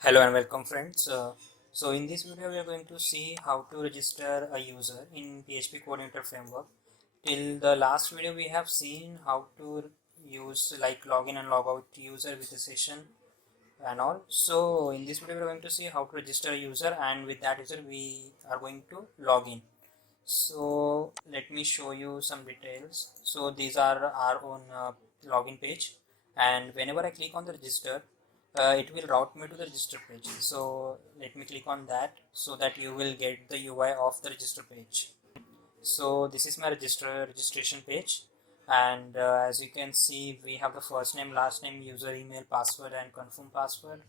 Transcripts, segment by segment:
Hello and welcome friends. So in this video we are going to see how to register a user in PHP Coordinator framework. Till the last video we have seen how to use like login and log out user with the session and all. So in this video we are going to see how to register a user, and with that user we are going to log in. So let me show you some details. So these are our own login page, and whenever I click on the register, it will route me to the register page. So let me click on that so that you will get the UI of the register page. So this is my registration page, and as you can see we have the first name, last name, user email, password and confirm password,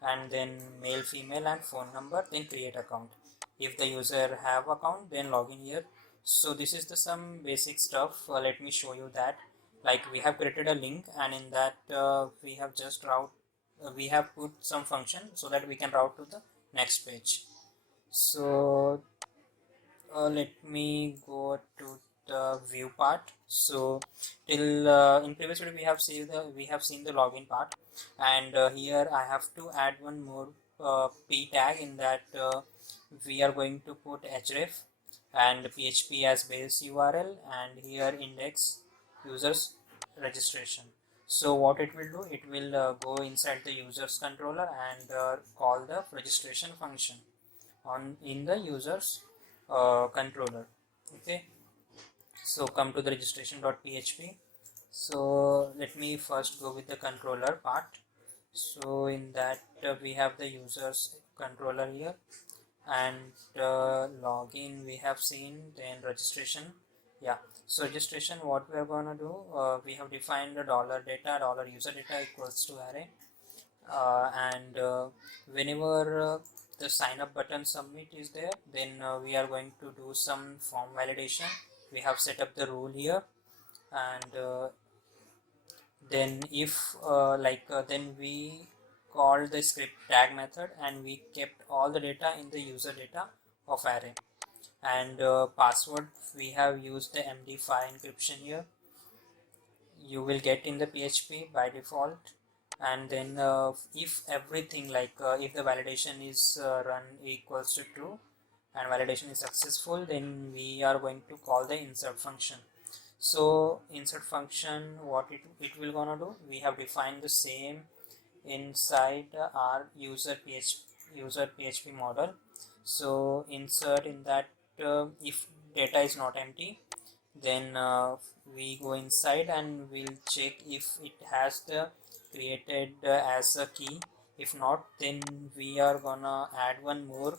and then male, female and phone number, then create account. If the user have account, then login here. So this is the some basic stuff. Let me show you that. Like we have created a link, and in that we have just route we have put some function so that we can route to the next page. So let me go to the view part. So till in previous video we have seen the login part, and here I have to add one more p tag. In that we are going to put href and php as base url, and here index users registration. So what it will do, it will go inside the users controller and call the registration function on in the users controller. Okay, so come to the registration.php. So let me first go with the controller part. So in that we have the users controller here, and login we have seen, then registration. Yeah, so registration, what we are gonna do, we have defined the dollar data, dollar user data equals to array, and whenever the sign up button submit is there, then we are going to do some form validation. We have set up the rule here, and then if then we called the script tag method, and we kept all the data in the user data of array. And password, we have used the MD5 encryption here, you will get in the PHP by default. And then if everything if the validation is run equals to true and validation is successful, then we are going to call the insert function. So insert function, what it will gonna do, we have defined the same inside our user PHP model. So insert in that, if data is not empty, then we go inside and we'll check if it has the created as a key. If not, then we are gonna add one more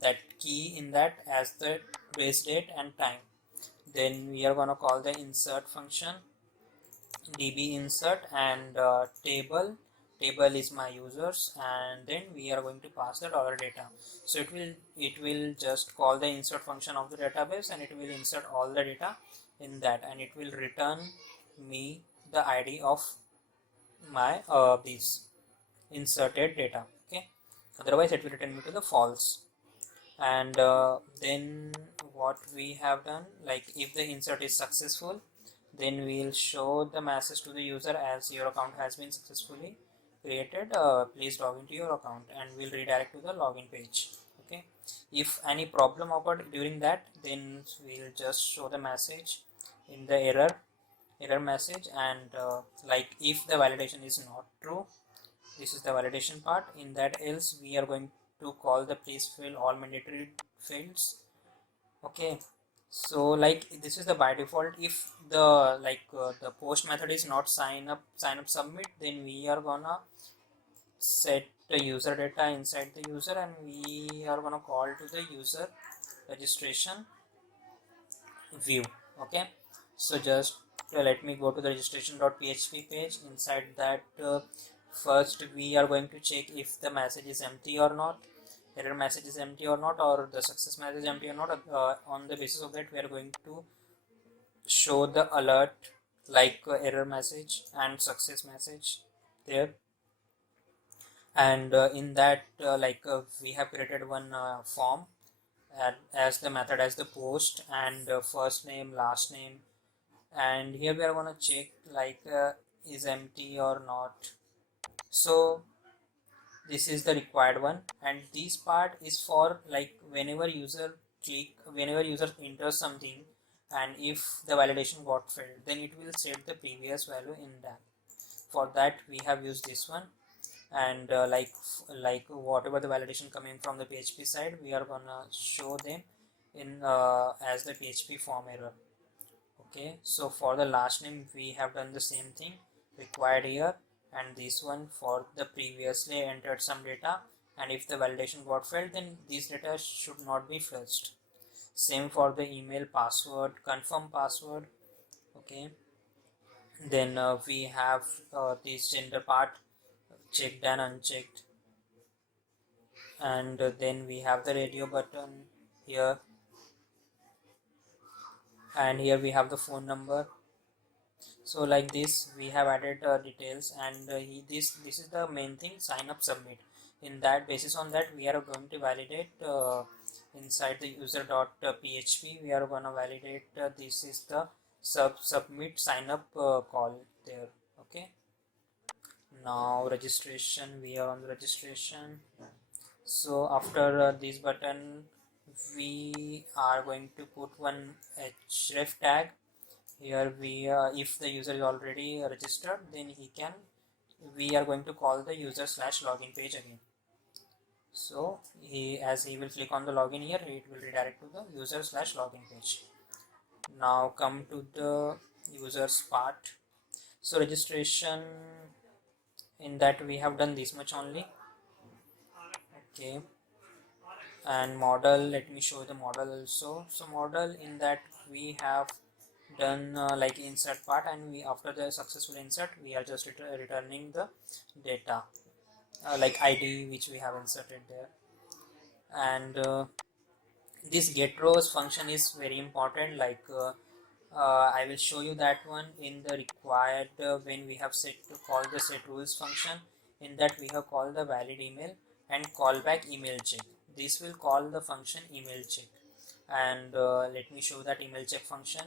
that key in that as the base date and time. Then we are gonna call the insert function db insert, and table is my users, and then we are going to pass the dollar data. So it will just call the insert function of the database, and it will insert all the data in that, and it will return me the id of my these inserted data. Okay, otherwise it will return me to the false. And then what we have done, like if the insert is successful, then we'll show the message to the user as your account has been successfully created, please log into your account, and we'll redirect to the login page. Okay, if any problem occurred during that, then we'll just show the message in the error message, and like if the validation is not true, this is the validation part. In that else, we are going to call the please fill all mandatory fields. Okay, so like this is the by default. If the the post method is not sign up submit, then we are gonna set the user data inside the user, and we are gonna call to the user registration view. Okay, so just let me go to the registration.php page. Inside that, first we are going to check if the message is empty or not, error message is empty or not, or the success message is empty or not. On the basis of that, we are going to show the alert like error message and success message there. And in that, we have created one form as the method as the post, and first name, last name, and here we are going to check like is empty or not. So this is the required one, and this part is for like whenever user enters something, and if the validation got failed, then it will set the previous value in that. For that we have used this one. And like whatever the validation coming from the PHP side, we are gonna show them in as the PHP form error. Okay, so for the last name we have done the same thing, required here, and this one for the previously entered some data, and if the validation got failed, then these data should not be fetched. Same for the email password, confirm password. Okay, then we have this gender part, checked and unchecked, and then we have the radio button here, and here we have the phone number. So like this we have added details, and this is the main thing, sign up submit. In that basis, on that we are going to validate inside the user.php, we are going to validate this is the submit sign up call there. Okay, now registration, we are on the registration. So after this button we are going to put one href tag here. We if the user is already registered, then we are going to call the user slash login page again. So as he will click on the login here, it will redirect to the user slash login page. Now come to the users part. So registration, in that we have done this much only. Okay, and model, let me show the model also. So model, in that we have done like insert part, and we after the successful insert we are just returning the data like ID which we have inserted there. And this get rows function is very important, like I will show you that one in the required when we have set to call the set rules function. In that we have called the valid email and callback email check. This will call the function email check, and let me show that email check function.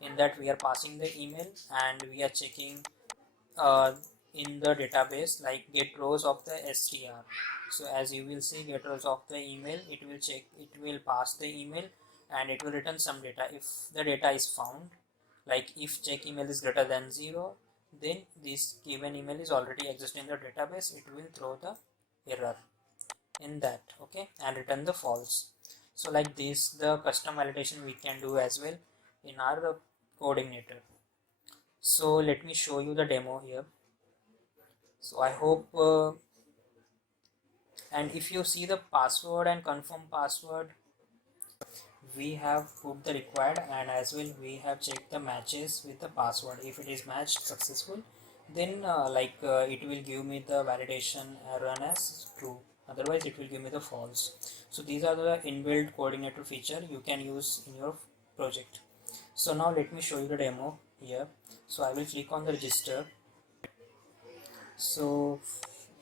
In that we are passing the email, and we are checking uh, in the database like get rows of the str. So as you will see, get rows of the email, it will check, it will pass the email, and it will return some data if the data is found. Like if check email is greater than 0, then this given email is already existing in the database, it will throw the error in that. Okay, and return the false. So like this, the custom validation we can do as well in our coordinator. So let me show you the demo here. So I hope and if you see the password and confirm password, we have put the required, and as well we have checked the matches with the password. If it is matched successful, then it will give me the validation run as true, otherwise it will give me the false. So these are the inbuilt coordinator feature you can use in your project. So now let me show you the demo here. So I will click on the register. So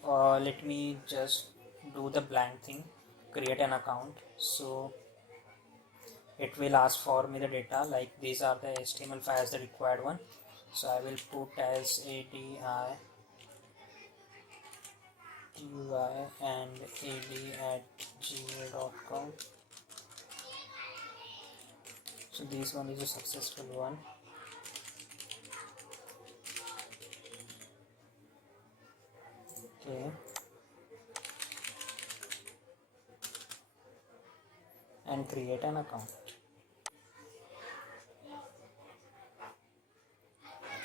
let me just do the blank thing, create an account. So it will ask for me the data, like these are the HTML files, the required one. So I will put as ADI, UI and ad@gmail.com. So this one is a successful one. Okay, and create an account.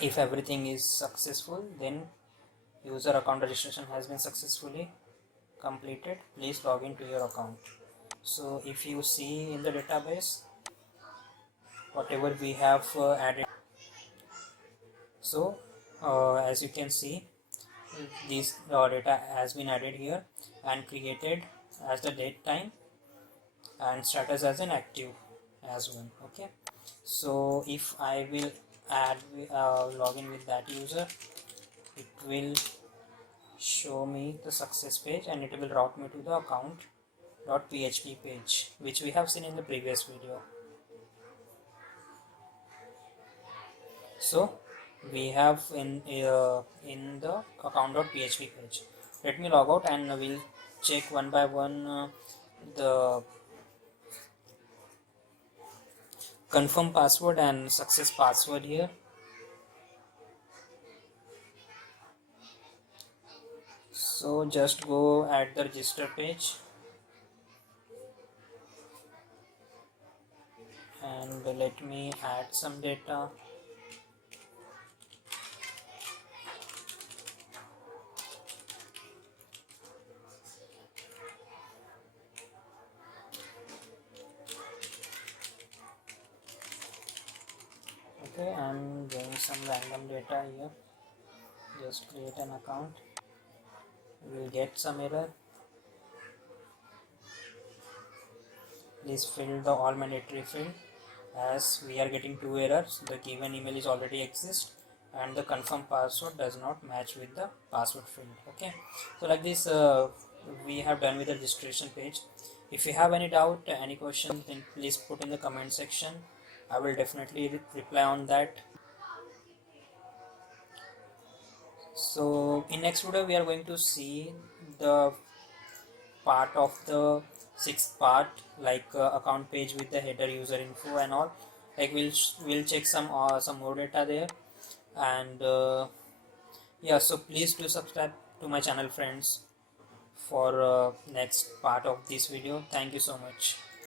If everything is successful, then user account registration has been successfully completed. Please log into your account. So if you see in the database whatever we have added, so as you can see, this data has been added here and created as the date time and status as an active as one. Okay, so if I will add login with that user, it will show me the success page, and it will route me to the account.php page which we have seen in the previous video. So we have in the account.php page. let me log out and we'll check one by one the confirm password and success password here. So just go at the register page and let me add some data. Okay, I'm doing some random data here. Just create an account. We'll get some error. Please fill the all mandatory field, as we are getting two errors. The given email is already exist and the confirm password does not match with the password field. Okay, so like this we have done with the registration page. If you have any doubt, any question, then please put in the comment section. I will definitely reply on that. So in next video we are going to see the part of the sixth part, like account page with the header, user info and all. Like we'll check some more data there. And yeah, so please do subscribe to my channel, friends, for next part of this video. Thank you so much.